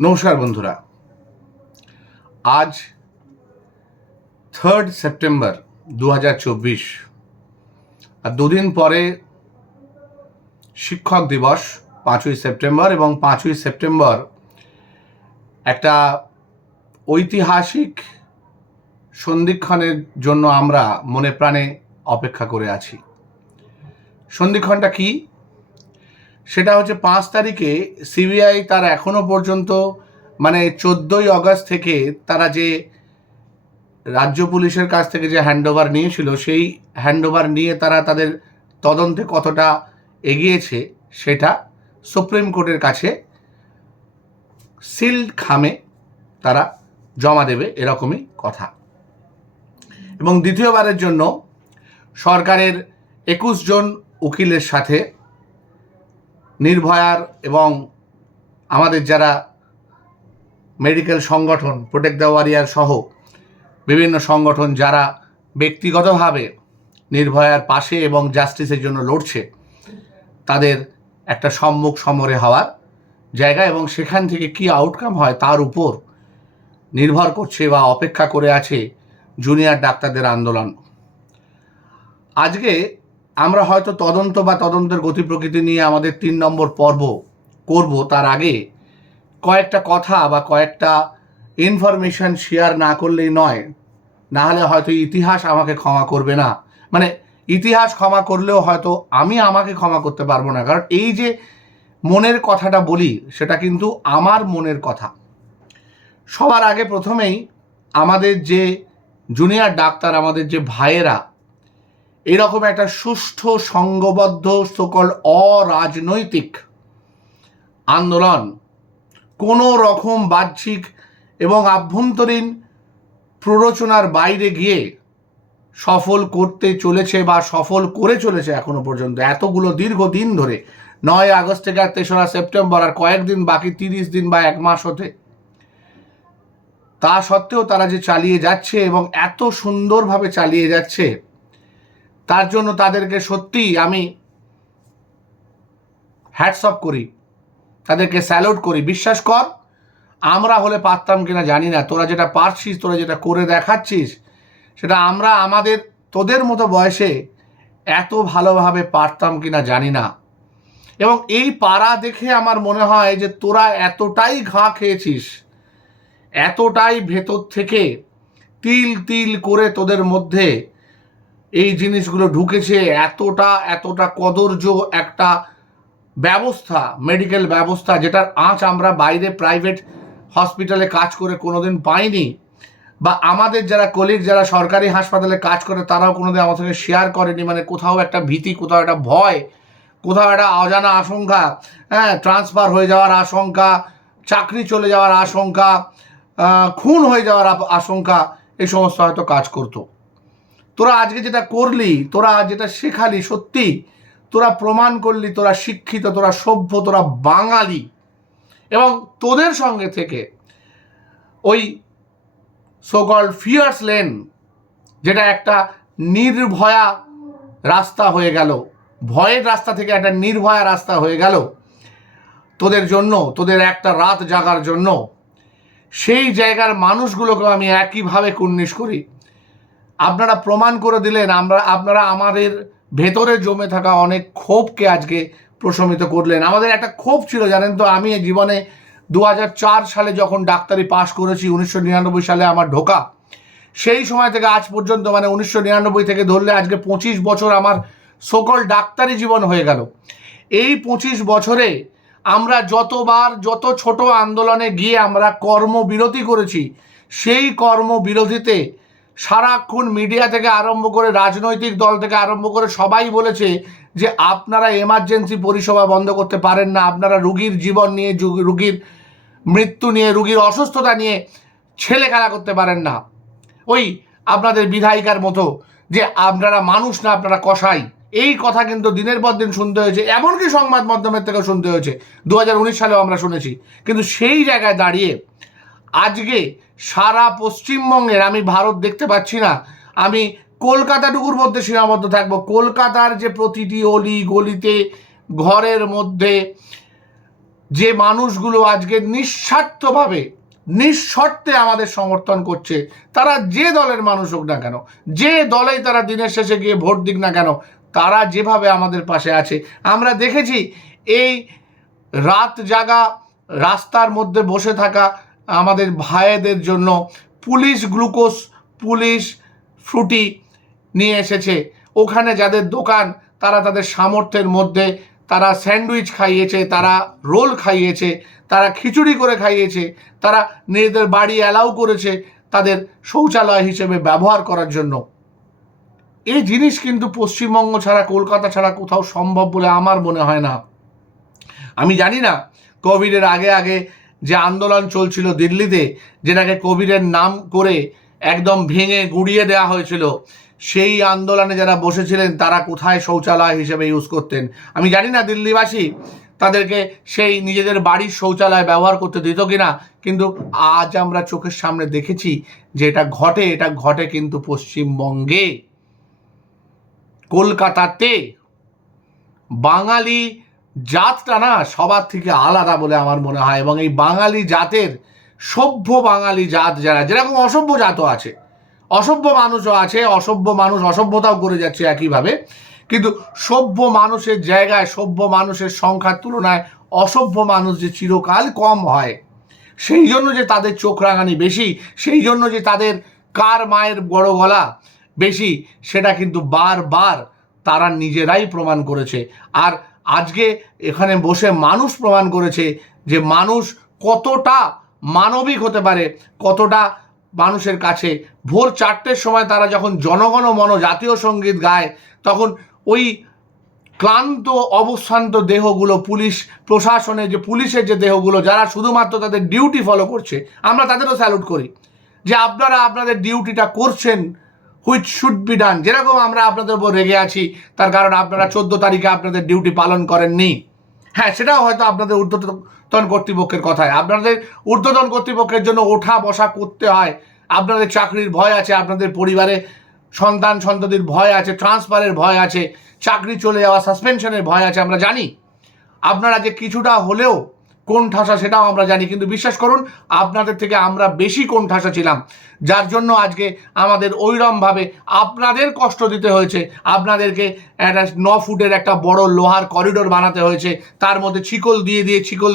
নমস্কার বন্ধুরা, আজ 3 সেপ্টেম্বর 2024 আর দুদিন পরে শিক্ষক দিবস 5ই সেপ্টেম্বর, এবং 5ই সেপ্টেম্বর একটা ঐতিহাসিক সন্ধিক্ষণের জন্য আমরা মনে প্রাণে অপেক্ষা করে আছি। সন্ধিক্ষণটা কি? সেটা হচ্ছে 5 তারিখে সিবিআই তার এখনো পর্যন্ত 14ই আগস্ট থেকে তারা যে রাজ্য পুলিশের কাছ থেকে যে হ্যান্ডওভার নিয়েছিল, সেই হ্যান্ডওভার নিয়ে তারা তাদের তদন্তে কতটা এগিয়েছে সেটা সুপ্রিম কোর্টের কাছে সিল্ড খামে তারা জমা দেবে, এরকমই কথা। এবং দ্বিতীয়বারের জন্য সরকারের 21 জন উকিলের সাথে নির্ভয়ার এবং আমাদের যারা মেডিকেল সংগঠন প্রোটেক্ট দ্য ওয়ারিয়ার সহ বিভিন্ন সংগঠন যারা ব্যক্তিগতভাবে নির্ভয়ার পাশে এবং জাস্টিসের জন্য লড়ছে, তাদের একটা সম্মুখ সমরে হওয়ার জায়গা, এবং সেখান থেকে কি আউটকাম হয় তার উপর নির্ভর করছে বা অপেক্ষা করে আছে জুনিয়র ডাক্তারদের আন্দোলন। আজকে আমরা হয়তো তদন্ত বা তদন্তের গতি প্রকৃতি নিয়ে আমাদের 3 নম্বর পর্ব করব, তার আগে কয়েকটা কথা বা কয়েকটা ইনফরমেশন শেয়ার না করলেই নয়। না হলে হয়তো ইতিহাস আমাকে ক্ষমা করবে না, ইতিহাস ক্ষমা করলেও হয়তো আমি আমাকে ক্ষমা করতে পারবো না, কারণ এই যে মনের কথাটা বলি সেটা কিন্তু আমার মনের কথা। সবার আগে প্রথমেই আমাদের যে জুনিয়র ডাক্তার, আমাদের যে ভাইয়েরা এরকম একটা সুষ্ঠু সংঘবদ্ধ সকল অরাজনৈতিক আন্দোলন কোনো রকম বাহ্যিক এবং আভ্যন্তরীণ প্ররোচনার বাইরে গিয়ে সফল করতে চলেছে বা সফল করে চলেছে এখনো পর্যন্ত এতগুলো দীর্ঘদিন ধরে। 9 আগস্ট থেকে 3রা সেপ্টেম্বর আর কয়েকদিন বাকি, 30 দিন বা 1 মাস হতে, তা সত্ত্বেও তারা যে চালিয়ে যাচ্ছে এবং এত সুন্দরভাবে চালিয়ে যাচ্ছে, তার জন্য তাদেরকে সত্যিই আমি হ্যাটস অফ করি, তাদেরকে স্যালুট করি। বিশ্বাস কর, আমরা হলে পারতাম কিনা জানি না, তোরা যেটা পারছিস, তোরা যেটা করে দেখাচ্ছিস, সেটা আমরা আমাদের তোদের মতো বয়সে এত ভালোভাবে পারতাম কিনা জানি না। এবং এই পারা দেখে আমার মনে হয় যে তোরা এতটাই ঘা খেয়েছিস, এতটাই ভেতর থেকে তিল তিল করে তোদের মধ্যে এই জিনিসগুলো ঢুকেছে, এতটা কদর্য একটা ব্যবস্থা, মেডিকেল ব্যবস্থা, যেটার আঁচ আমরা বাইরে প্রাইভেট হসপিটালে কাজ করে কোনোদিন পাইনি, বা আমাদের যারা কলিগ যারা সরকারি হাসপাতালে কাজ করে তারাও কোনোদিন আমার সঙ্গে শেয়ার করেনি। কোথাও একটা ভীতি, কোথাও একটা ভয়, কোথাও একটা অজানা আশঙ্কা, ট্রান্সফার হয়ে যাওয়ার আশঙ্কা, চাকরি চলে যাওয়ার আশঙ্কা, খুন হয়ে যাওয়ার আশঙ্কা, এই সমস্ত হয়তো কাজ করতো। তোরা আজকে যেটা করলি, তোরা যেটা শেখালি, সত্যি তোরা প্রমাণ করলি তোরা শিক্ষিত, তোরা সভ্য, তোরা বাঙালি। এবং তোদের সঙ্গে থেকে ওই সোকল্ড ফিয়ার্স লেন, যেটা একটা নির্ভয়া রাস্তা হয়ে গেল, ভয়ের রাস্তা থেকে একটা নির্ভয়া রাস্তা হয়ে গেল তোদের জন্য, তোদের একটা রাত জাগার জন্য, সেই জায়গার মানুষগুলোকে আমি একইভাবে কুর্নিশ করি। আপনারা প্রমাণ করে দিলেন, আপনারা আমাদের ভেতরে জমে থাকা অনেক ক্ষোভকে আজকে প্রশমিত করলেন। আমাদের একটা ক্ষোভ ছিল, জানেন তো, আমি জীবনে 2004 সালে যখন ডাক্তারি পাশ করেছি, 1999 সালে আমার ঢোকা, সেই সময় থেকে আজ পর্যন্ত 1999 থেকে ধরলে আজকে 25 বছর আমার সকল ডাক্তারি জীবন হয়ে গেল। এই 25 বছরে আমরা যত ছোট আন্দোলনে গিয়ে আমরা কর্মবিরতি করেছি, সেই কর্মবিরতিতে সারাক্ষণ মিডিয়া থেকে আরম্ভ করে রাজনৈতিক দল থেকে আরম্ভ করে সবাই বলেছে যে আপনারা এমার্জেন্সি পরিষেবা বন্ধ করতে পারেন না, আপনারা রুগীর জীবন নিয়ে, রুগীর মৃত্যু নিয়ে, রুগীর অসুস্থতা নিয়ে ছেলে খেলা করতে পারেন না। ওই আপনাদের বিধায়িকার মতো যে আপনারা মানুষ না, আপনারা কসাই। এই কথা কিন্তু দিনের পর দিন শুনতে হয়েছে, এমনকি সংবাদ মাধ্যমের থেকেও শুনতে হয়েছে। 2019 সালেও আমরা শুনেছি। কিন্তু সেই জায়গায় দাঁড়িয়ে আজকে সারা পশ্চিমবঙ্গের, আমি ভারত দেখতে পাচ্ছি না, আমি কলকাতাটুকুর মধ্যে সীমাবদ্ধ থাকবো। কলকাতার যে প্রতিটি অলি গলিতে, ঘরের মধ্যে যে মানুষগুলো আজকে নিঃস্বার্থভাবে নিঃশর্তে আমাদের সমর্থন করছে, তারা যে দলের মানুষ হোক না কেন, যে দলেই তারা দিনের শেষে গিয়ে ভোট দিক না কেন, তারা যেভাবে আমাদের পাশে আছে, আমরা দেখেছি এই রাত জাগা রাস্তার মধ্যে বসে থাকা আমাদের ভাইদের জন্য পুলিশ গ্লুকোজ, পুলিশ ফ্রুটি নিয়ে এসেছে। ওখানে যাদের দোকান, তারা তাদের সামর্থ্যের মধ্যে তারা স্যান্ডউইচ খাইয়েছে, তারা রোল খাইয়েছে, তারা খিচুড়ি করে খাইয়েছে, তারা নিজেদের বাড়ি অ্যালাউ করেছে তাদের শৌচালয় হিসেবে ব্যবহার করার জন্য। এই জিনিস কিন্তু পশ্চিমবঙ্গ ছাড়া, কলকাতা ছাড়া কোথাও সম্ভব বলে আমার মনে হয় না। আমি জানি না কোভিডের আগে আগে যে আন্দোলন চলছিল দিল্লিতে, যেটাকে কোভিডের নাম করে একদম ভেঙে গুঁড়িয়ে দেওয়া হয়েছিল, সেই আন্দোলনে যারা বসেছিলেন তারা কোথায় শৌচালয় হিসেবে ইউজ করতেন আমি জানি না। দিল্লিবাসী তাদেরকে সেই নিজেদের বাড়ির শৌচালয় ব্যবহার করতে দিত কিনা, কিন্তু আজ আমরা চোখের সামনে দেখেছি যে এটা ঘটে কিন্তু পশ্চিমবঙ্গে, কলকাতাতে। বাঙালি জাতটা না সবার থেকে আলাদা বলে আমার মনে হয়, এবং এই বাঙালি জাতের সভ্য বাঙালি জাত যারা, যেরকম অসভ্য জাতও আছে, অসভ্য মানুষও আছে, অসভ্য মানুষ অসভ্যতাও করে যাচ্ছে একইভাবে, কিন্তু সভ্য মানুষের জায়গায় সভ্য মানুষের সংখ্যার তুলনায় অসভ্য মানুষ যে চিরকাল কম হয়, সেই জন্য যে তাদের চোখ রাঙানি বেশি, সেই জন্য যে তাদের কার মায়ের বড় গলা বেশি, সেটা কিন্তু বারবার তারা নিজেরাই প্রমাণ করেছে। আর আজকে এখানে বসে মানুষ প্রমাণ করেছে যে মানুষ কতটা মানবিক হতে পারে, কতটা মানুষের কাছে। ভোর 4টের সময় তারা যখন জনগণ মন জাতীয় সঙ্গীত গায়, তখন ওই ক্লান্ত অবস্থান্ত দেহগুলো, পুলিশ প্রশাসনের যে পুলিশের যে দেহগুলো, যারা শুধুমাত্র তাদের ডিউটি ফলো করছে, আমরা তাদেরও স্যালুট করি যে আপনারা আপনাদের ডিউটিটা করছেন, হুইচ শুড বি ডান। যেরকম আমরা আপনাদের উপর রেগে আছি, তার কারণ আপনারা 14 তারিখে আপনাদের ডিউটি পালন করেননি। হ্যাঁ, সেটাও হয়তো আপনাদের ঊর্ধ্বতন কর্তৃপক্ষের কথায়, আপনাদের ঊর্ধ্বতন কর্তৃপক্ষের জন্য ওঠা বসা করতে হয়, আপনাদের চাকরির ভয় আছে, আপনাদের পরিবারে সন্তান সন্ততির ভয় আছে, ট্রান্সফারের ভয় আছে, চাকরি চলে যাওয়া, সাসপেনশনের ভয় আছে, আমরা জানি। আপনারা যে কিছুটা হলেও কোণঠাসা সেটাও আমরা জানি, কিন্তু বিশ্বাস করুন আপনাদের থেকে আমরা বেশি কোণঠাসা ছিলাম, যার জন্য আজকে আমাদের ওইরমভাবে আপনাদের কষ্ট দিতে হয়েছে। আপনাদেরকে একটা 9 ফুটের একটা বড় লোহার করিডোর বানাতে হয়েছে, তার মধ্যে শিকল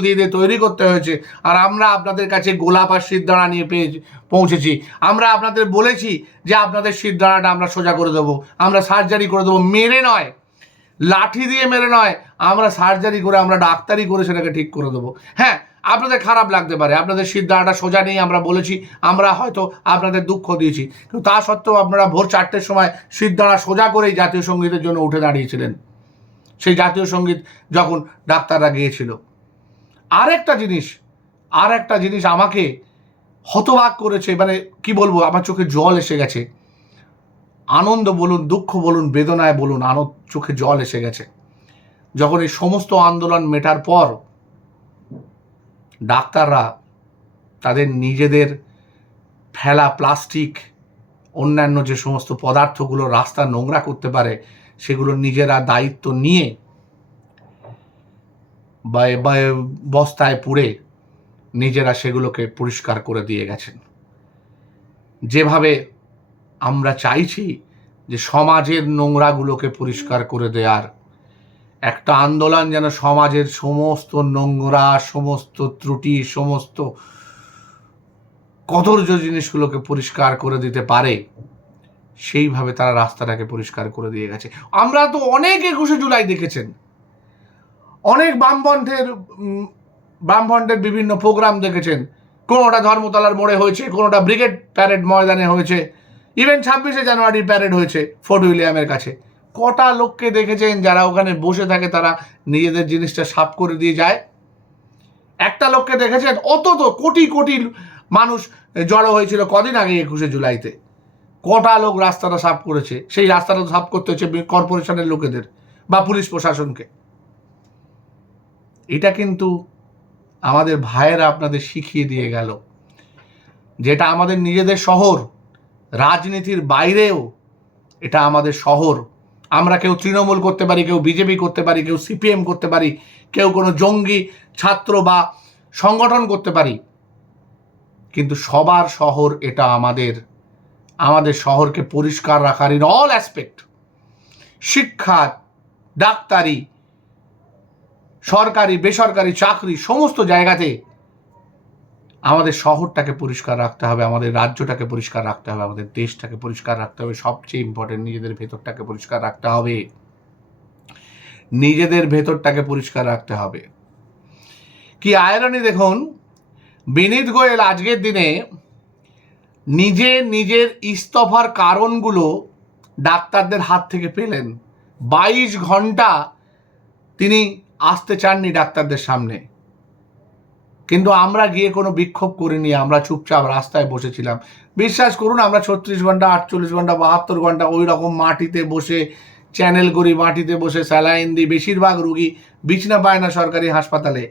দিয়ে তৈরি করতে হয়েছে, আর আমরা আপনাদের কাছে গোলাপ আর সিঁদদাঁড়া নিয়ে পৌঁছেছি। আমরা আপনাদের বলেছি যে আপনাদের সিঁদদাঁড়াটা আমরা সোজা করে দেবো, আমরা সার্জারি করে দেবো, মেরে নয়, লাঠি দিয়ে মেরে নয়, আমরা সার্জারি করে, আমরা ডাক্তারি করে সেটাকে ঠিক করে দেবো। হ্যাঁ, আপনাদের খারাপ লাগতে পারে, আপনাদের সিদ্ধাটা সোজা নেই, আমরা বলেছি, আমরা হয়তো আপনাদের দুঃখ দিয়েছি, কিন্তু তা সত্ত্বেও আপনারা ভোর 4টের সময় সিদ্ধাটা সোজা করেই জাতীয় সঙ্গীতের জন্য উঠে দাঁড়িয়েছিলেন, সেই জাতীয় সঙ্গীত যখন ডাক্তাররা গিয়েছিল। আর একটা জিনিস আমাকে হতবাক করেছে, মানে কি বলবো, আমার চোখে জল এসে গেছে। আনন্দ বলুন, দুঃখ বলুন, বেদনায় বলুন, চোখে জল এসে গেছে যখন এই সমস্ত আন্দোলন মেটার পর ডাক্তাররা তাদের নিজেদের ফেলা প্লাস্টিক, অন্যান্য যে সমস্ত পদার্থগুলো রাস্তা নোংরা করতে পারে, সেগুলো নিজেরা দায়িত্ব নিয়ে বস্তায় পুড়ে নিজেরা সেগুলোকে পরিষ্কার করে দিয়ে গেছেন। যেভাবে আমরা চাইছি যে সমাজের নোংরাগুলোকে পরিষ্কার করে দেওয়ার একটা আন্দোলন, যেন সমাজের সমস্ত নোংরা, সমস্ত ত্রুটি, সমস্ত কদর্য জিনিসগুলোকে পরিষ্কার করে দিতে পারে, সেইভাবে তারা রাস্তাটাকে পরিষ্কার করে দিয়ে গেছে। আমরা তো অনেক 21শে জুলাই দেখেছেন, অনেক বামফ্রন্টের বিভিন্ন প্রোগ্রাম দেখেছেন, কোনোটা ধর্মতলার মোড়ে হয়েছে, কোনোটা ব্রিগেড প্যারেড ময়দানে হয়েছে, ইভেন 26শে জানুয়ারি প্যারেড হয়েছে ফোর্ট উইলিয়ামের কাছে। কটা লোককে দেখেছেন যারা ওখানে বসে থাকে, তারা নিজেদের জিনিসটা সাফ করে দিয়ে যায়? একটা লোককে দেখেছেন? অত তো কোটি কোটি মানুষ জড়ো হয়েছিল কদিন আগে 21শে জুলাইতে, কটা লোক রাস্তাটা সাফ করেছে? সেই রাস্তাটা সাফ করতে হচ্ছে কর্পোরেশনের লোকেদের বা পুলিশ প্রশাসনকে। এটা কিন্তু আমাদের ভাইয়েরা আপনাদের শিখিয়ে দিয়ে গেল, যেটা আমাদের নিজেদের শহর, রাজনীতির বাইরেও এটা আমাদের শহর, আমরা কেউ তৃণমূল করতে পারি, কেউ বিজেপি করতে পারি, কেউ সিপিএম করতে পারি, কেউ কোনো জঙ্গি ছাত্র বা সংগঠন করতে পারি, কিন্তু সবার শহর এটা আমাদের শহরকে পরিষ্কার রাখার ইন অল অ্যাসপেক্ট, শিক্ষা, ডাক্তারি, সরকারি বেসরকারি চাকরি, সমস্ত জায়গাতে আমাদের শহরটাকে পরিষ্কার রাখতে হবে, আমাদের রাজ্যটাকে পরিষ্কার রাখতে হবে, আমাদের দেশটাকে পরিষ্কার রাখতে হবে। সবচেয়ে ইম্পর্টেন্ট, নিজেদের ভেতরটাকে পরিষ্কার রাখতে হবে, নিজেদের ভেতরটাকে পরিষ্কার রাখতে হবে। কি আয়রনি দেখুন, বিনীত গোয়েল আজকের দিনে নিজের ইস্তফার কারণগুলো ডাক্তারদের হাত থেকে পেলেন। 22 ঘন্টা তিনি আসতে চাননি ডাক্তারদের সামনে, কিন্তু আমরা গিয়ে কোনো বিক্ষোভ করিনি, আমরা চুপচাপ রাস্তায় বসেছিলাম। বিশ্বাস করুন, আমরা 36 ঘন্টা, 48 ঘন্টা, 72 ঘন্টা ওই রকম মাটিতে বসে চ্যানেল করি, মাটিতে বসে স্যালাইন দিই। বেশিরভাগ রুগী বিছনা পায় না সরকারি হাসপাতালে।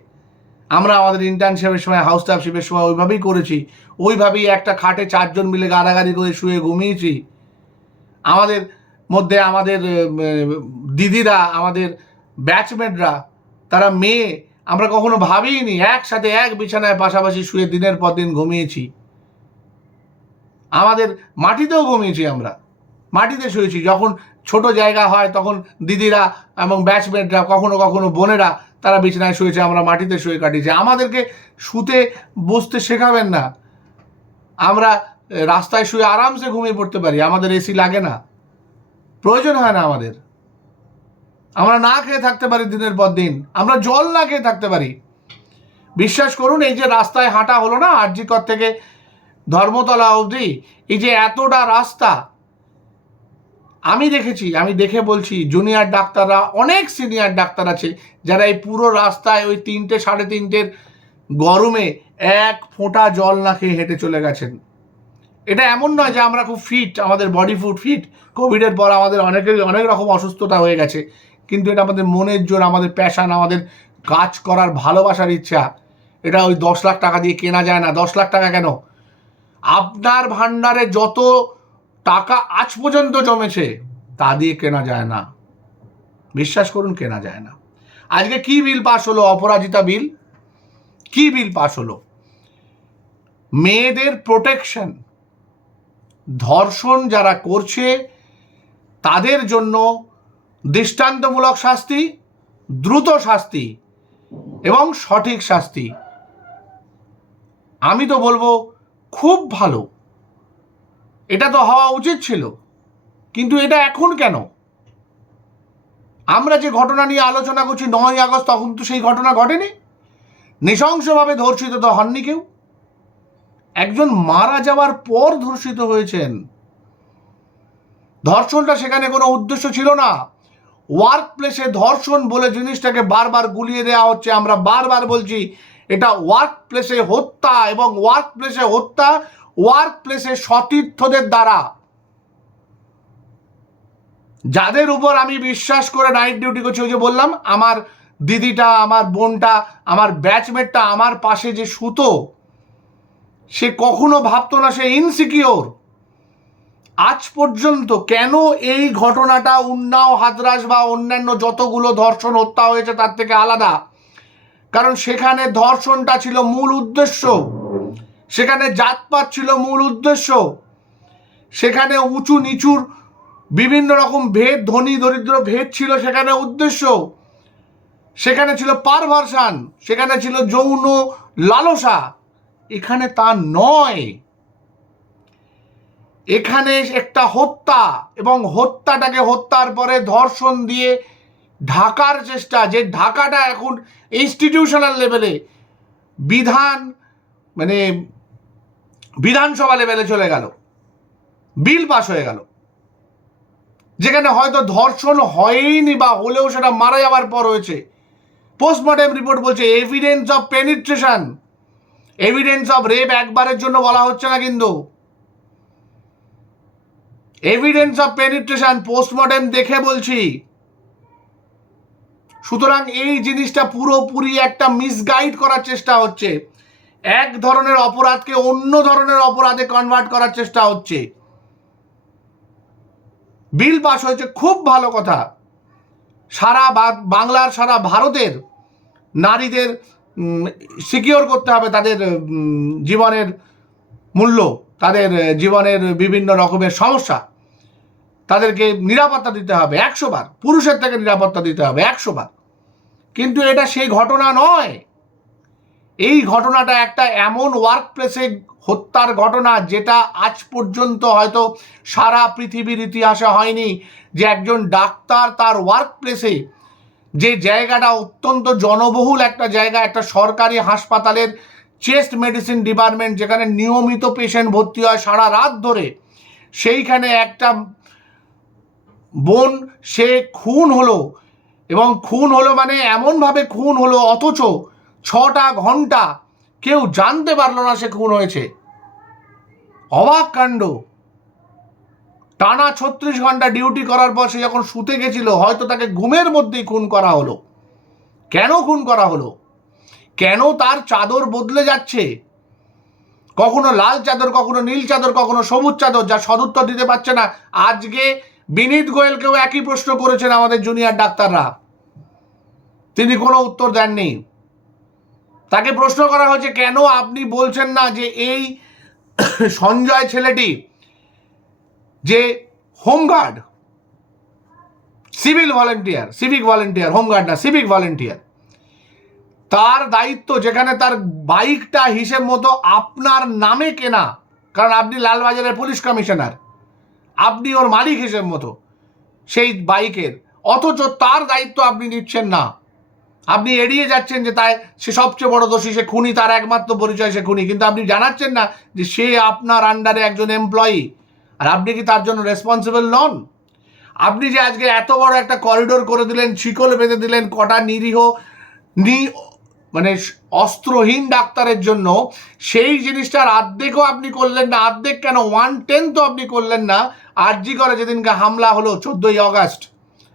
আমরা আমাদের ইন্টার্নশিপের সময়, হাউস স্টাফশিপের সময় ওইভাবেই করেছি, ওইভাবেই একটা খাটে 4 জন মিলে গাদাগাদি করে শুয়ে ঘুমিয়েছি। আমাদের মধ্যে আমাদের দিদিরা, আমাদের ব্যাচমেটরা, তারা মেয়ে, আমরা কখনো ভাবিনি একসাথে এক বিছানায় পাশাপাশি শুয়ে দিনের পর দিন ঘুমিয়েছি। আমাদের মাটিতেও ঘুমিয়েছি, আমরা মাটিতে শুয়েছি। যখন ছোট জায়গা হয় তখন দিদিরা এবং ব্যাচমেটরা, কখনো কখনো বোনেরা, তারা বিছানায় শুয়েছে, আমরা মাটিতে শুয়ে কাটিয়েছি। আমাদেরকে শুতে বসতে শেখাবেন না, আমরা রাস্তায় শুয়ে আরামসে ঘুমিয়ে পড়তে পারি, আমাদের এসি লাগে না, প্রয়োজন হয় না আমাদের। আমরা না খেয়ে থাকতে পারি দিনের পর দিন, আমরা জল না খেয়ে থাকতে পারি। বিশ্বাস করুন, এই যে রাস্তায় হাঁটা হলো না আরজিকর থেকে ধর্মতলা অবধি, এই যে এতটা রাস্তা আমি দেখেছি, আমি দেখে বলছি, জুনিয়র ডাক্তাররা, অনেক সিনিয়র ডাক্তার আছে যারা এই পুরো রাস্তায় ওই 3টে 3:30 গরমে এক ফোঁটা জল না খেয়ে হেঁটে চলে গেছেন। এটা এমন নয় যে আমরা খুব ফিট, আমাদের বডি ফিট, কোভিডের পর আমাদের অনেক রকম অসুস্থতা হয়ে গেছে, কিন্তু এটা আমাদের মনের জোর, আমাদের প্যাশন, আমাদের কাজ করার ভালোবাসার ইচ্ছা। এটা ওই 10 লাখ টাকা দিয়ে কেনা যায় না। 10 লাখ টাকা কেন, আপনার ভান্ডারে যত টাকা আজ পর্যন্ত জমেছে তা দিয়ে কেনা যায় না, বিশ্বাস করুন, কেনা যায় না। আজকে কি বিল পাস হলো? অপরাজিতা বিল। কি বিল পাস হলো? মেয়েদের প্রোটেকশন, ধর্ষণ যারা করছে তাদের জন্য দৃষ্টান্তমূলক শাস্তি, দ্রুত শাস্তি এবং সঠিক শাস্তি। আমি তো বলবো খুব ভালো, এটা তো হওয়া উচিত ছিল, কিন্তু এটা এখন কেন? আমরা যে ঘটনা নিয়ে আলোচনা করছি 9ই আগস্ট, তখন তো সেই ঘটনা ঘটেনি। নৃশংসভাবে ধর্ষিত তো হননি কেউ, একজন মারা যাওয়ার পর ধর্ষিত হয়েছেন। ধর্ষণটা সেখানে কোনো উদ্দেশ্য ছিল না। ওয়ার্ক প্লেসে ধর্ষণ বলে জিনিসটাকে বারবার গুলিয়ে দেওয়া হচ্ছে। আমরা বারবার বলছি এটা ওয়ার্ক প্লেসে হত্যা, এবং ওয়ার্ক প্লেসে হত্যা ওয়ার্ক প্লেসে সতীর্থদের দ্বারা। যাদের উপর আমি বিশ্বাস করে নাইট ডিউটি করছি, ওই যে বললাম, আমার দিদিটা, আমার বোনটা, আমার ব্যাচমেটটা আমার পাশে যে শুতো, সে কখনো ভাবতো না সে ইনসিকিওর। আজ পর্যন্ত কেন এই ঘটনাটা উন্নাও, হাতরাস বা অন্যান্য যতগুলো ধর্ষণ হত্যা হয়েছে তার থেকে আলাদা? কারণ সেখানে ধর্ষণটা ছিল মূল উদ্দেশ্য, সেখানে জাতপাত ছিল মূল উদ্দেশ্য, সেখানে উঁচু নিচুর বিভিন্ন রকম ভেদ, ধনী দরিদ্র ভেদ ছিল সেখানে উদ্দেশ্য, সেখানে ছিল পারভার্সন, সেখানে ছিল যৌন লালসা। এখানে তা নয়, এখানে একটা হত্যা, এবং হত্যাটাকে হত্যার পরে ধর্ষণ দিয়ে ঢাকার চেষ্টা, যে ঢাকাটা এখন ইনস্টিটিউশনাল লেভেলে, বিধানসভা লেভেলে চলে গেল, বিল পাস হয়ে গেল, যেখানে হয়তো ধর্ষণ হয়নি বা হলেও সেটা মারা যাওয়ার পর হয়েছে। পোস্টমর্টেম রিপোর্ট বলছে evidence of penetration, evidence of rape একবারের জন্য বলা হচ্ছে না, কিন্তু এভিডেন্স অফ পেনিট্রেশন পোস্টমর্টেম দেখে বলছি। সুতরাং এই জিনিসটা পুরোপুরি একটা মিসগাইড করার চেষ্টা হচ্ছে, এক ধরনের অপরাধকে অন্য ধরনের অপরাধে কনভার্ট করার চেষ্টা হচ্ছে। বিল পাস হয়েছে, খুব ভালো কথা। সারা বাংলার, সারা ভারতের নারীদের সিকিওর করতে হবে তাদের জীবনের মূল্য, তাদের জীবনের বিভিন্ন রকমের সমস্যা, তাদেরকে নিরাপত্তা দিতে হবে 100 বার, পুরুষের থেকে নিরাপত্তা দিতে হবে 100 বার। কিন্তু এটা সেই ঘটনা নয়। এই ঘটনাটা একটা এমন ওয়ার্ক প্লেসে হত্যার ঘটনা যেটা আজ পর্যন্ত হয়তো সারা পৃথিবীর ইতিহাসে হয়নি, যে একজন ডাক্তার তার ওয়ার্ক প্লেসে, যে জায়গাটা অত্যন্ত জনবহুল একটা জায়গা, একটা সরকারি হাসপাতালের চেস্ট মেডিসিন ডিপার্টমেন্ট, যেখানে নিয়মিত পেশেন্ট ভর্তি হয় সারা রাত ধরে, সেইখানে একটা বোন সে খুন হলো। এবং খুন হলো মানে এমনভাবে খুন হলো, অথচ 6টা ঘন্টা কেউ জানতে পারলো না সে খুন হয়েছে। অবাক কাণ্ড। টানা 36 ঘন্টা ডিউটি করার পর সে যখন শুতে গেছিল, হয়তো তাকে ঘুমের মধ্যেই খুন করা হলো। কেন খুন করা হলো? কেন তার চাদর বদলে যাচ্ছে, কখনো লাল চাদর, কখনো নীল চাদর, কখনো সবুজ চাদর, যা সদুত্তর দিতে পারছে না। আজকে বিনীত গোয়েলকেও একই প্রশ্ন করেছেন আমাদের জুনিয়র ডাক্তাররা, তিনি কোনো উত্তর দেননি। তাকে প্রশ্ন করা হয়েছে, কেন আপনি বলছেন না যে এই সঞ্জয় ছেলেটি যে হোমগার্ড, সিভিক ভলেন্টিয়ার, হোমগার্ড না, সিভিক ভলেন্টিয়ার, তার দায়িত্ব, যেখানে তার বাইকটা হিসেব মতো আপনার নামে কেনা, কারণ আপনি লালবাজারের পুলিশ কমিশনার, আপনি ওর মালিক হিসেব মতো সেই বাইকের, অথচ তার দায়িত্ব আপনি নিচ্ছেন না। আপনি এড়িয়ে যাচ্ছেন যে তাই সে সবচেয়ে বড় দোষী, সে খুনি, তার একমাত্র পরিচয় সে খুনি, কিন্তু আপনি জানাচ্ছেন না যে সে আপনার আন্ডারে একজন এমপ্লয়ি, আর আপনি কি তার জন্য রেসপন্সিবল নন? আপনি যে আজকে এত বড় একটা করিডোর করে দিলেন, শিকল বেঁধে দিলেন কটা নিরীহ মানে অস্ত্রহীন ডাক্তারের জন্য, সেই জিনিসটার অর্ধেকও আপনি করলেন না। অর্ধেক কেন, 1/10 আপনি করলেন না। আরজি করে যেদিনকে হামলা হলো 14ই আগস্ট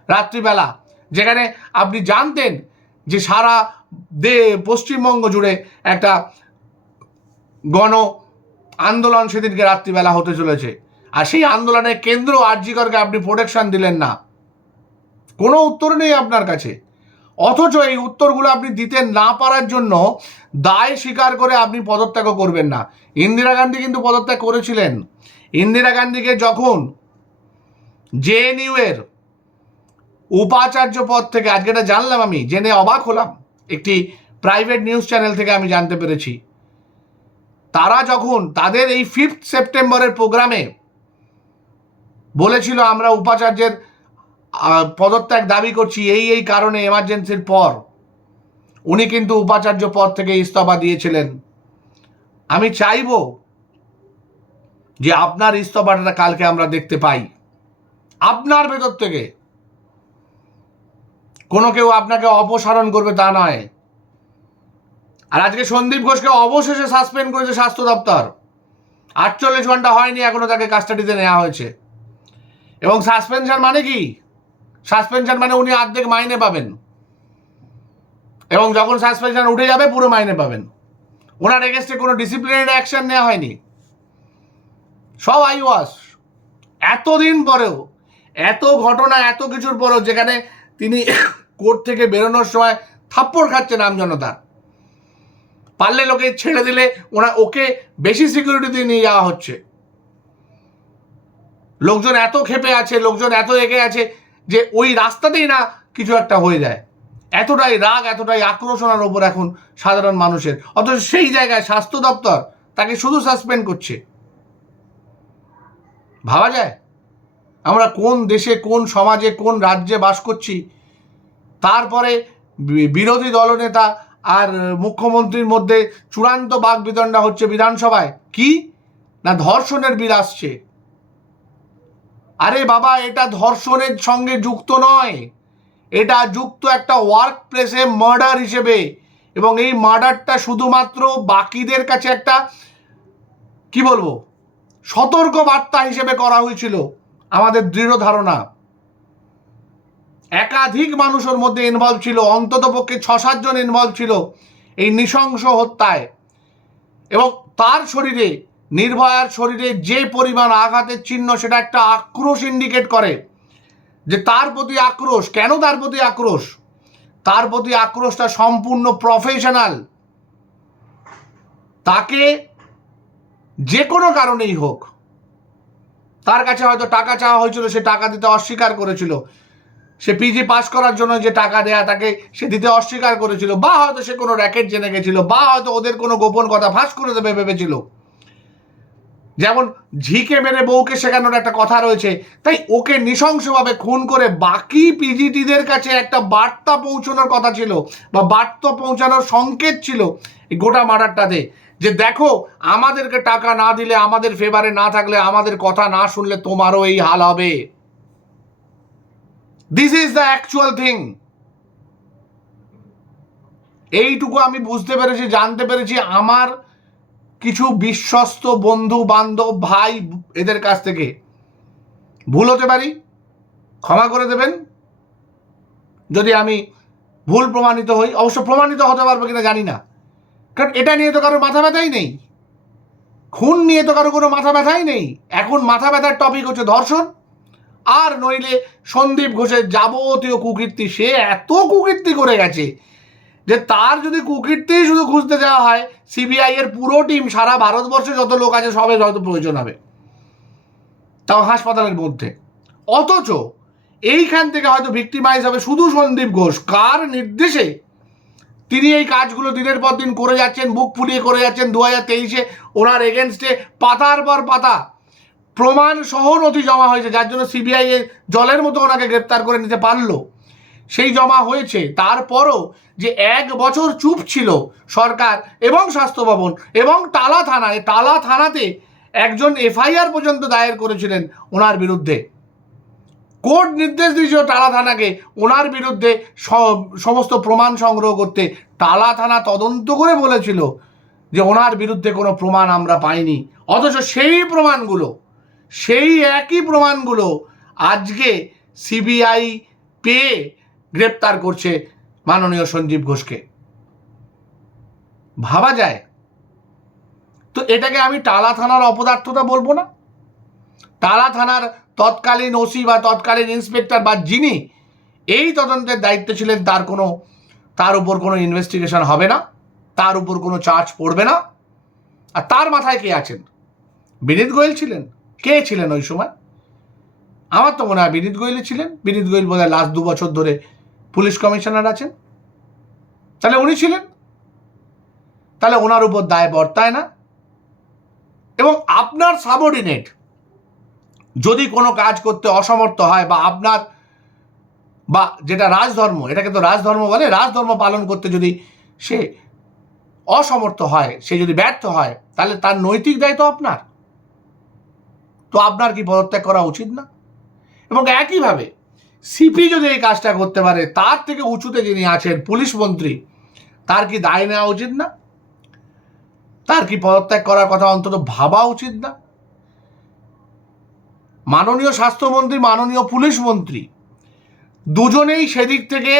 রাত্রিবেলা, যেখানে আপনি জানতেন যে সারা পশ্চিমবঙ্গ জুড়ে একটা গণ আন্দোলন সেদিনকে রাত্রিবেলা হতে চলেছে, আর সেই আন্দোলনের কেন্দ্র আরজি করকে আপনি প্রোটেকশন দিলেন না। কোনো উত্তর নেই আপনার কাছে। অথচ এই উত্তরগুলো আপনি দিতে না পারার জন্য দায় স্বীকার করে আপনি পদত্যাগও করবেন না। ইন্দিরা গান্ধী কিন্তু পদত্যাগ করেছিলেন। ইন্দিরা গান্ধীকে যখন জেএনইউ এর উপাচার্য পদ থেকে, আজকে এটা জানলাম, আমি জেনে অবাক হলাম, একটি প্রাইভেট নিউজ চ্যানেল থেকে আমি জানতে পেরেছি, তারা যখন তাদের এই 5 সেপ্টেম্বরের প্রোগ্রামে বলেছিল আমরা উপাচার্যের পদত্যাগ দাবি করছি এই কারণে, এমার্জেন্সির পর উনি কিন্তু উপাচার্য পদ থেকে ইস্তফা দিয়েছিলেন। আমি চাইব যে আপনার ইস্তফাটা কালকে আমরা দেখতে পাই, আপনার ভেতর থেকে। কোনো কেউ আপনাকে অপসারণ করবে তা নয়। আর আজকে সন্দীপ ঘোষকে অবশেষে সাসপেন্ড করেছে স্বাস্থ্য দপ্তর। 48 ঘন্টা হয়নি এখনো তাকে কাস্টাডিতে নেওয়া হয়েছে। এবং সাসপেনশন মানে কি? সাসপেনশন মানে উনি অর্ধেক মাইনে পাবেন, এবং যখন সাসপেনশন উঠে যাবে পুরো মাইনে পাবেন। ওনার এগেনস্টে কোনো ডিসিপ্লিনারি অ্যাকশন নেওয়া হয়নি, সব আইওয়াস। এতদিন পরেও, এত ঘটনা, এত কিছুর পরেও, যেখানে তিনি কোর্ট থেকে বেরোনোর সময় থাপ্পড় খাচ্ছেন আমজনতা, পারলে লোকে ছেড়ে দিলে ওকে বেশি সিকিউরিটি দিয়ে নিয়ে যাওয়া হচ্ছে। লোকজন এত ক্ষেপে আছে, লোকজন এত এগে আছে যে ওই রাস্তাতেই না কিছু একটা হয়ে যায়। এতটাই রাগ, এতটাই আক্রোশ ওনার ওপর এখন সাধারণ মানুষের। অথচ সেই জায়গায় স্বাস্থ্য দপ্তর তাকে শুধু সাসপেন্ড করছে। ভাবা যায় আমরা কোন দেশে, কোন সমাজে, কোন রাজ্যে বাস করছি? তারপরে বিরোধী দলনেতা আর মুখ্যমন্ত্রীর মধ্যে চূড়ান্ত বাকবিতণ্ডা হচ্ছে বিধানসভায়। কি না, ধর্ষণের বিল আসছে। আরে বাবা, এটা ধর্ষণের সঙ্গে যুক্ত নয়, এটা যুক্ত একটা ওয়ার্ক প্লেসে মার্ডার হিসেবে। এবং এই মার্ডারটা শুধুমাত্র বাকিদের কাছে একটা, কি বলবো, সতর্ক বার্তা হিসেবে করা হয়েছিল। আমাদের দৃঢ় ধারণা একাধিক মানুষের মধ্যে ইনভলভ ছিল, অন্তত পক্ষে 6-7 জন ইনভলভ ছিল এই নৃশংস হত্যায়। এবং তার শরীরে নির্ভয়ার শরীরে যে পরিমাণ আঘাতের চিহ্ন, সেটা একটা আক্রোশ ইন্ডিকেট করে যে তার প্রতি আক্রোশ। কেন তার প্রতি আক্রোশ? তার প্রতি আক্রোশটা সম্পূর্ণ প্রফেশনাল। তাকে যে কোনো কারণেই হোক, তার কাছে হয়তো টাকা চাওয়া হয়েছিল, সে টাকা দিতে অস্বীকার করেছিল, সে পিজি পাস করার জন্য যে টাকা দেয়া তাকে সে দিতে অস্বীকার করেছিল, বা হয়তো সে কোনো র্যাকেট জেনে গেছিল, বা হয়তো ওদের কোনো গোপন কথা ফাঁস করে দেবে ভেবেছিল। যেমন ঝিকে মেরে বউকে শেখানোর একটা কথা রয়েছে, তাই ওকে নৃশংসভাবে খুন করে বাকি পিজিটিদের কাছে একটা বার্তা পৌঁছানোর কথা ছিল, বা বার্তা পৌঁছানোর সংকেত ছিল এই গোটা মার্ডারটাতে, যে দেখো আমাদেরকে টাকা না দিলে, আমাদের ফেভারে না থাকলে, আমাদের কথা না শুনলে তোমারও এই হাল হবে। This is the actual thing. এইটুকু আমি বুঝতে পেরেছি, জানতে পেরেছি আমার কিছু বিশ্বস্ত বন্ধু বান্ধব ভাই এদের কাছ থেকে। ভুল হতে পারি, ক্ষমা করে দেবেন যদি আমি ভুল প্রমাণিত হই। অবশ্য প্রমাণিত হতে পারবো কিনা জানি না, কারণ এটা নিয়ে তো কারো মাথা ব্যথাই নেই, খুন নিয়ে তো কারো কোনো মাথা ব্যথাই নেই। এখন মাথা ব্যথার টপিক হচ্ছে ধর্ষণ, আর নইলে সন্দীপ ঘোষের যাবতীয় কুকীর্তি। সে এত কুকীর্তি করে গেছে যে তার যদি কুকীর্তি শুধু খুঁজতে যাওয়া হয়, সিবিআই এর পুরো টিম, সারা ভারতবর্ষে যত লোক আছে সবের হয়তো প্রয়োজন হবে, তাও হাসপাতালের মধ্যে। অথচ এইখান থেকে হয়তো ভিক্টিমাইজ হবে শুধু সন্দীপ ঘোষ। কার নির্দেশে তিনি এই কাজগুলো দিনের পর দিন করে যাচ্ছেন, বুক ফুলিয়ে করে যাচ্ছেন। 2023-এ ওনার এগেনস্টে পাতার পর পাতা প্রমাণ সহ নথি জমা হয়েছে, যার জন্য সিবিআই জলের মতো ওনাকে গ্রেপ্তার করে নিতে পারলো। সেই জমা হয়েছে, তারপরও যে 1 বছর চুপ ছিল সরকার এবং স্বাস্থ্য ভবন এবং টালা থানায়, টালা থানাতে একজন এফআইআর পর্যন্ত দায়ের করেছিলেন ওনার বিরুদ্ধে। কোর্ট নির্দেশ দিয়েছিল টালা থানাকে ওনার বিরুদ্ধে সমস্ত প্রমাণ সংগ্রহ করতে। টালা থানা তদন্ত করে বলেছিল যে ওনার বিরুদ্ধে কোনো প্রমাণ আমরা পাইনি। অথচ সেই প্রমাণগুলো, সেই একই প্রমাণগুলো আজকে সিবিআই পেয়ে গ্রেপ্তার করছে মাননীয় সঞ্জীব ঘোষকে। ভাবা যায়? তো এটাকে আমি টালা থানার অপদার্থতা বলবো না? টালা থানার তৎকালীন ওসি বা তৎকালীন ইন্সপেক্টর বা যিনি এই তদন্তের দায়িত্বে ছিলেন, তার উপর কোনো ইনভেস্টিগেশন হবে না, তার উপর কোনো চার্জ পড়বে না। আর তার মাথায় কে আছেন? বিনীত গোয়েল ছিলেন? কে ছিলেন ওই সময়? আমার তো মনে হয় বিনীত গোয়েলই ছিলেন। বিনীত গোয়েল বোধহয় লাস্ট 2 বছর ধরে পুলিশ কমিশনার আছেন। তাহলে উনি ছিলেন, তাহলে ওনার উপর দায় বর্তায় না। এবং আপনার সাবঅর্ডিনেট যদি কোনো কাজ করতে অসমর্থ হয়, বা আপনার, বা যেটা রাজধর্ম, এটাকে তো রাজধর্ম বলে, রাজধর্ম পালন করতে যদি সে অসমর্থ হয়, সে যদি ব্যর্থ হয়, তাহলে তার নৈতিক দায়িত্ব আপনার। তো আপনার কি পদত্যাগ করা উচিত না? এবং একইভাবে সিপি যদি এই কাজটা করতে পারে, তার থেকে উঁচুতে যিনি আছেন পুলিশ মন্ত্রী, তার কি দায় নেওয়া উচিত না? তার কি পদত্যাগ করার কথা অন্তত ভাবা উচিত না? মাননীয় স্বাস্থ্যমন্ত্রী, মাননীয় পুলিশ মন্ত্রী দুজনেই সেদিক থেকে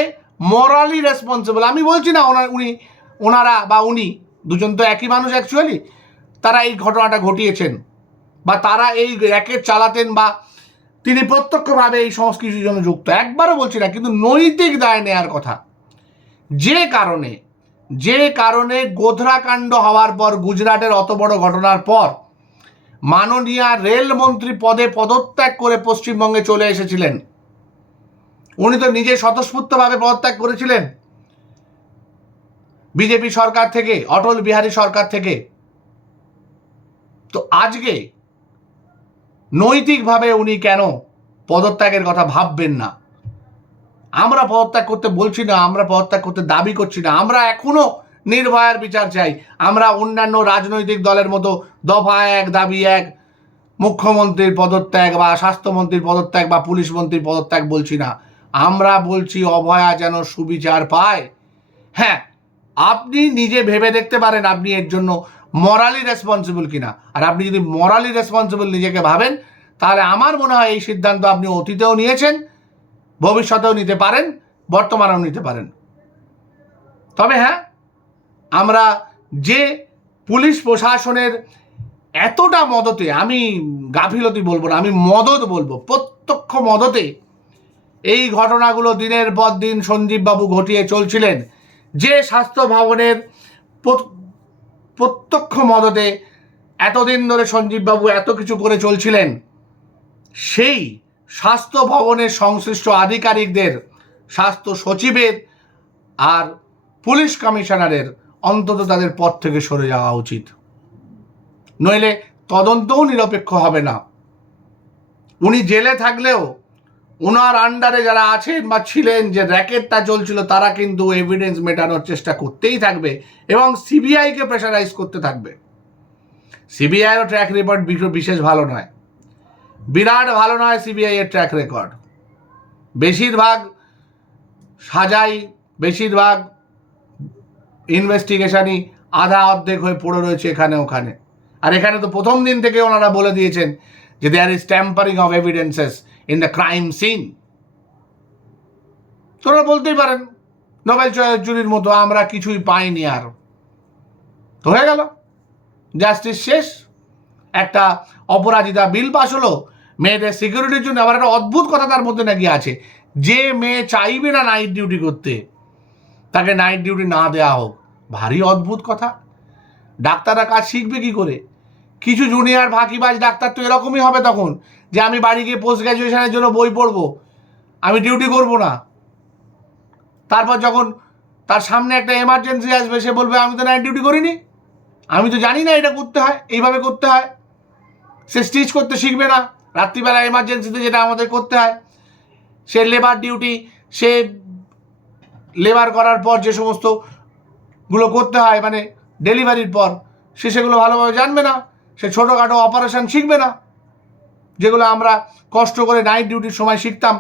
মরালি রেসপন্সিবল। আমি বলছি না ওনারা বা উনি দুজন তো একই মানুষ অ্যাকচুয়ালি, তারা এই ঘটনাটা ঘটিয়েছেন, বা তারা এই র্যাকেট চালাতেন, বা তিনি প্রত্যক্ষভাবে এই সমস্ত কিছুর জন্য যুক্ত, একবারও বলছি না, কিন্তু নৈতিক দায় নেয়ার কথা। যে কারণে গোধরাকাণ্ড হওয়ার পর, গুজরাটের অত বড় ঘটনার পর মাননীয় রেলমন্ত্রী পদে পদত্যাগ করে পশ্চিমবঙ্গে চলে এসেছিলেন। উনি তো নিজে স্বতঃস্ফূর্তভাবে পদত্যাগ করেছিলেন বিজেপি সরকার থেকে, অটল বিহারী সরকার থেকে। তো আজকে নৈতিকভাবে উনি কেন পদত্যাগের কথা ভাববেন না? আমরা পদত্যাগ করতে বলছি না, আমরা পদত্যাগ করতে দাবি করছি না। আমরা এখনো নির্ভয়ার বিচার চাই। আমরা অন্যান্য রাজনৈতিক দলের মতো দফা 1 দাবি 1, মুখ্যমন্ত্রীর পদত্যাগ বা স্বাস্থ্যমন্ত্রীর পদত্যাগ বা পুলিশ মন্ত্রীর পদত্যাগ বলছি না। আমরা বলছি অভয়া যেন সুবিচার পায়। হ্যাঁ, আপনি নিজে ভেবে দেখতে পারেন আপনি এর জন্য মরালি রেসপন্সিবল কিনা। আর আপনি যদি মরালি রেসপন্সিবল নিজেকে ভাবেন, তাহলে আমার মনে হয় এই সিদ্ধান্ত আপনি অতীতেও নিয়েছেন, ভবিষ্যতেও নিতে পারেন, বর্তমানেও নিতে পারেন। তবে হ্যাঁ, আমরা যে পুলিশ প্রশাসনের এতটা মদতে, আমি গাফিলতি বলবো না, আমি মদত বলবো, প্রত্যক্ষ মদতে এই ঘটনাগুলো দিনের পর দিন সঞ্জীববাবু ঘটিয়ে চলছিলেন। যে স্বাস্থ্য ভবনের প্রত্যক্ষ মদতে এতদিন ধরে সঞ্জীববাবু এত কিছু করে চলছিলেন, সেই স্বাস্থ্য ভবনের সংশ্লিষ্ট আধিকারিকদের, স্বাস্থ্য সচিবের আর পুলিশ কমিশনারের অন্তত তাদের পদ থেকে সরে যাওয়া উচিত, নইলে তদন্তও নিরপেক্ষ হবে না। উনি জেলে থাকলেও ওনার আন্ডারে যারা আছেন বা ছিলেন, যে র্যাকেটটা চলছিল, তারা কিন্তু এভিডেন্স মেটানোর চেষ্টা করতেই থাকবে এবং সিবিআইকে প্রেশারাইজ করতে থাকবে। সিবিআইয়ের ট্র্যাক রেকর্ড বিশেষ ভালো নয়, বিরাট ভালো নয় সিবিআই এর ট্র্যাক রেকর্ড। বেশিরভাগ সাজাই, বেশিরভাগ ইনভেস্টিগেশনই আধা অর্ধেক হয়ে পড়ে রয়েছে এখানে ওখানে। আর এখানে তো প্রথম দিন থেকে ওনারা বলে দিয়েছেন যে there is tampering of evidences in the crime scene. তোরা বলতেই পারেন নোবেল জুরির মতো আমরা কিছুই পাইনি, আর তো হয়ে গেল, জাস্টিস শেষ। একটা অপরাজিতা বিল পাস হলো মেয়েদের সিকিউরিটির জন্য। আবার একটা অদ্ভুত কথা তার মধ্যে নাকি আছে, যে মেয়ে চাইবে না নাইট ডিউটি করতে তাকে নাইট ডিউটি না দেওয়া হোক। ভারী অদ্ভুত কথা। ডাক্তাররা কাজ শিখবে কি করে? কিছু জুনিয়র ফাঁকিবাজ ডাক্তার তো এরকমই হবে তখন, যে আমি বাড়ি গিয়ে পোস্ট গ্র্যাজুয়েশনের জন্য বই পড়বো, আমি ডিউটি করব না। তারপর যখন তার সামনে একটা এমার্জেন্সি আসবে, সে বলবে আমি তো নাইট ডিউটি করিনি, আমি তো জানি না এটা করতে হয়, এইভাবে করতে হয়। সে স্টিচ করতে শিখবে না, রাত্রিবেলা এমার্জেন্সিতে যেটা আমাদের করতে হয়, সে লেবার ডিউটি, সে লেবার করার পর যে সমস্তগুলো করতে হয়, মানে ডেলিভারির পর, সে সেগুলো ভালোভাবে জানবে না। সে ছোটোখাটো অপারেশন শিখবে না, যেগুলো আমরা কষ্ট করে নাইট ডিউটির সময় শিখতাম।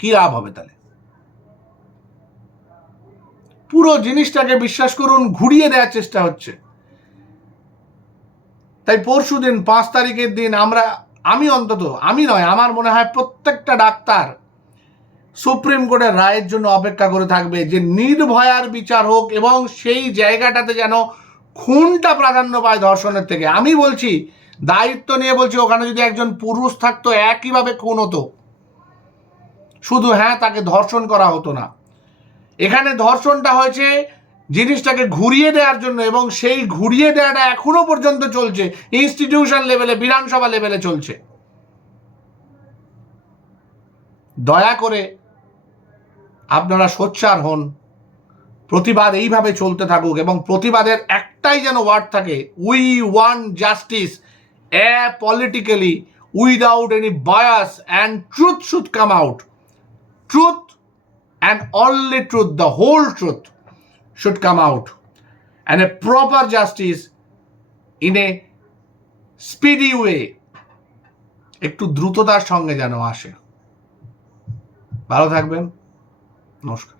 কি লাভ হবে তাহলে? পুরো জিনিসটাকে বিশ্বাস করুন ঘুরিয়ে দেওয়ার চেষ্টা হচ্ছে। তাই পরশু দিন 5 তারিখের দিন আমি অন্তত, আমি নয়, আমার মনে হয় প্রত্যেকটা ডাক্তার সুপ্রিম কোর্টের রায়ের জন্য অপেক্ষা করে থাকবে, যে নির্ভয়ার বিচার হোক এবং সেই জায়গাটাতে যেন খুনটা প্রাধান্য পায় ধর্ষণের থেকে। আমি বলছি, দায়িত্ব নিয়ে বলছি, ওখানে যদি একজন পুরুষ থাকতো একইভাবে খুন হতো, শুধু তাকে ধর্ষণ করা হতো না। এখানে ধর্ষণটা হয়েছে জিনিসটাকে ঘুরিয়ে দেওয়ার জন্য, এবং সেই ঘুরিয়ে দেওয়াটা এখনো পর্যন্ত চলছে, ইনস্টিটিউশন লেভেলে, বিধানসভা লেভেলে চলছে। দয়া করে আপনারা সোচ্চার হন, প্রতিবাদ এইভাবে চলতে থাকুক, এবং প্রতিবাদের একটাই যেন ওয়ার্ড থাকে, we want justice politically without any bias, and truth should come out. Truth and only truth, the whole truth should come out, and a proper justice in a speedy way, একটু দ্রুততার সঙ্গে যেন আসে। ভালো থাকবেন, নমস্কার।